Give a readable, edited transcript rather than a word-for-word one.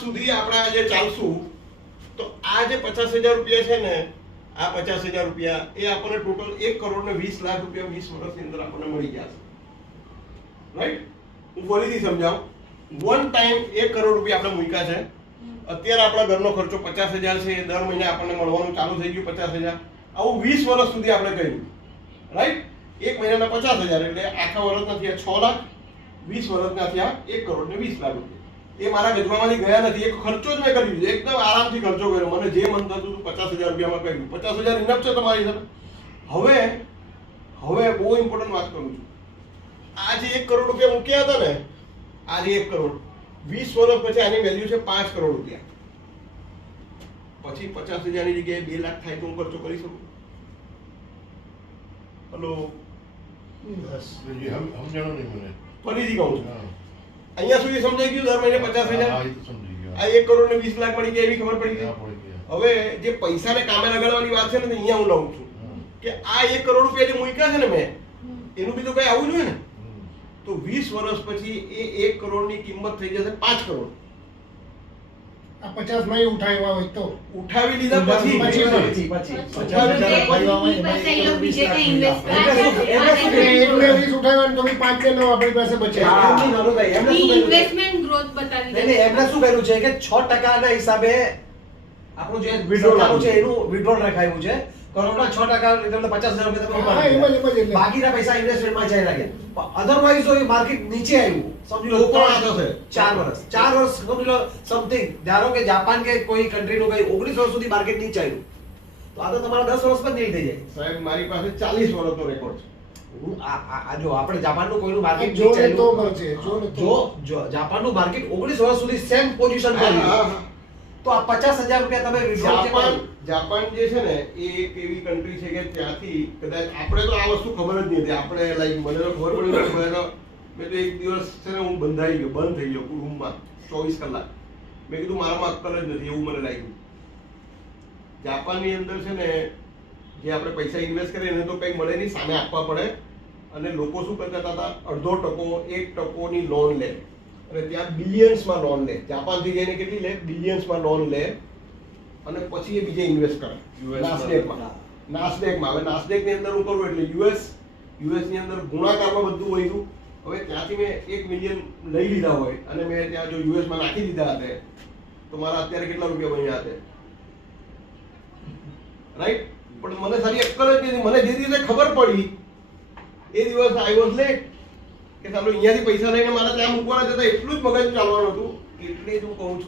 સુધી આપણે આજે ચાલશું તો આ જે 50,000 રૂપિયા છે ને, આ 50,000 રૂપિયા એ આપણને ટોટલ 1,20,00,000 રૂપિયા 20 વર્ષની અંદર આપણને મળી ગયા છે. રાઈટ? હું ફરીથી સમજાવું. વન ટાઈમ 1 કરોડ રૂપિયા આપણે મૂક્યા છે. અત્યારે આપણા ઘરનો ખર્ચો 50,000 છે. દર મહિને આપણને મળવાનું ચાલુ થઈ ગયું 50,000. આવું 20 વર્ષ સુધી આપણે કર્યું. રાઈટ? એક મહિનાના 50,000 એટલે આખા વર્ષના થયા 6 લાખ, 20 વર્ષના થયા 1,20,00,000 રૂપિયા. એ મારા ગજવામાંથી ગયા નથી. એક ખર્ચો જ મેં કર્યો છે, એકદમ આરામથી ખર્ચો કર્યો. મને જે મન થતું હતું 50,000 રૂપિયામાં કર્યું. 50,000 ઇનફ છે તમારી સાથે. હવે બહુ ઇમ્પોર્ટન્ટ વાત કરું છું. આ જે 1 કરોડ રૂપિયા મૂક્યા હતા ને, આ જે 1 કરોડ 20 વર્ષ પછી આની વેલ્યુ છે 5 કરોડ રૂપિયા. પછી 50,000 ની જગ્યાએ 2 લાખ થાય તો હું ખર્ચો કરી શકું? હલો, સમજાણું નહીં મને. ફરીથી કહું છું. અહીંયા સુધી સમજાઈ ગયું? દર મહિને 50,000. આ 1 કરોડ ને 20 લાખ મળી ગયા એવી ખબર પડી ગઈ. હવે જે પૈસાને કામે લગાડવાની વાત છે ને, અહીંયા હું લઉં છું કે આ 1 કરોડ રૂપિયા જે મૂક્યા છે ને મેં, એનું બી તો કઈ આવવું જોઈએ ને. તો 20 વર્ષ પછી એ 1 કરોડની કિંમત થઈ જશે 5 કરોડ. આ 50 માં ઉઠાવ્યા હોય તો ઉઠાવી લીધા પછી ઉઠાવ્યા તો 5 કે 9 આપણી પાસે બચે. ઇન્વેસ્ટમેન્ટ ગ્રોથ બતાવી દે. એમને શું કર્યું છે કે 6% ના હિસાબે આપણું જે વિડ્રોલ છે એનું વિડ્રોલ રખાયું છે. કરોડના 6% એટલે 50,000 રૂપિયા હા, એમ જ એટલે. બાકીના પૈસા ઇન્વેસ્ટમેન્ટમાં જાય લાગ્યા. અધરવાઇઝ જો માર્કેટ નીચે આવ્યું, સમજી લો તો પણ આ થશે. 4 વર્ષ સમજી લો સમથિંગ. ધારો કે જાપાન કે કોઈ કન્ટ્રીનું કઈ 19 વર્ષ સુધી માર્કેટ નીચે આવ્યું, તો આ તો તમારા 10 વર્ષમાં જ નહીં થઈ જાય. સાહેબ મારી પાસે 40 વર્ષનો રેકોર્ડ છે. જો આપણે જાપાનનું કોઈનું માર્કેટ જો નીચે ને તો આવ્યું, મળશે, જો ને તો. જો જાપાનનું માર્કેટ 19 વર્ષ સુધી સેમ પોઝિશન પર રહ્યું, તો આ 50,000 રૂપિયા તમે withdraw જાપાન જે છે ને એ એક એવી કન્ટ્રી છે કે ત્યાંથી કદાચ આપણે તો આ વસ્તુ ખબર જ નહીં હતી. આપણે લાઈક મને તો ખબર પડી મેં તો એક દિવસ છે ને હું બંધ થઈ ગયો રૂમમાં 24 કલાક. મેં કીધું મારામાં અક્કલ જ નથી એવું મને લાગ્યું. જાપાનની અંદર છે ને જે આપણે પૈસા ઇન્વેસ્ટ કરીએ એને તો કંઈ મળે નહીં, સામે આપવા પડે. અને લોકો શું કરતા હતા, 0.5% 1% લોન લે અને ત્યાં બિલિયન્સમાં લોન લે. જાપાનથી જઈને કેટલી લે? બિલિયન્સમાં લોન લે અને પછી એ બીજે ઇન્વેસ્ટ કરે. નાસ્ડેકમાં. હવે નાસ્ડેકની અંદર હું કરું એટલે યુએસની અંદર ગુણાકારમાં બધું વધ્યું. હવે ત્યાંથી મેં 1 મિલિયન લઈ લીધા હોય અને મેં ત્યાં જો યુએસમાં નાખી દીધા હતા તો મારા અત્યારે કેટલા રૂપિયા બન્યા હતા? રાઈટ? પણ મને સારી અક્કલ જ નથી. મને જે દિવસે ખબર પડી એ દિવસ આઈ વોઝ લેટ કે ચાલો અહીંયાથી પૈસા લઈને મારા ત્યાં મૂકવાના જતા એટલું જ મગજ ચાલવાનું હતું. એટલે જ હું કહું છું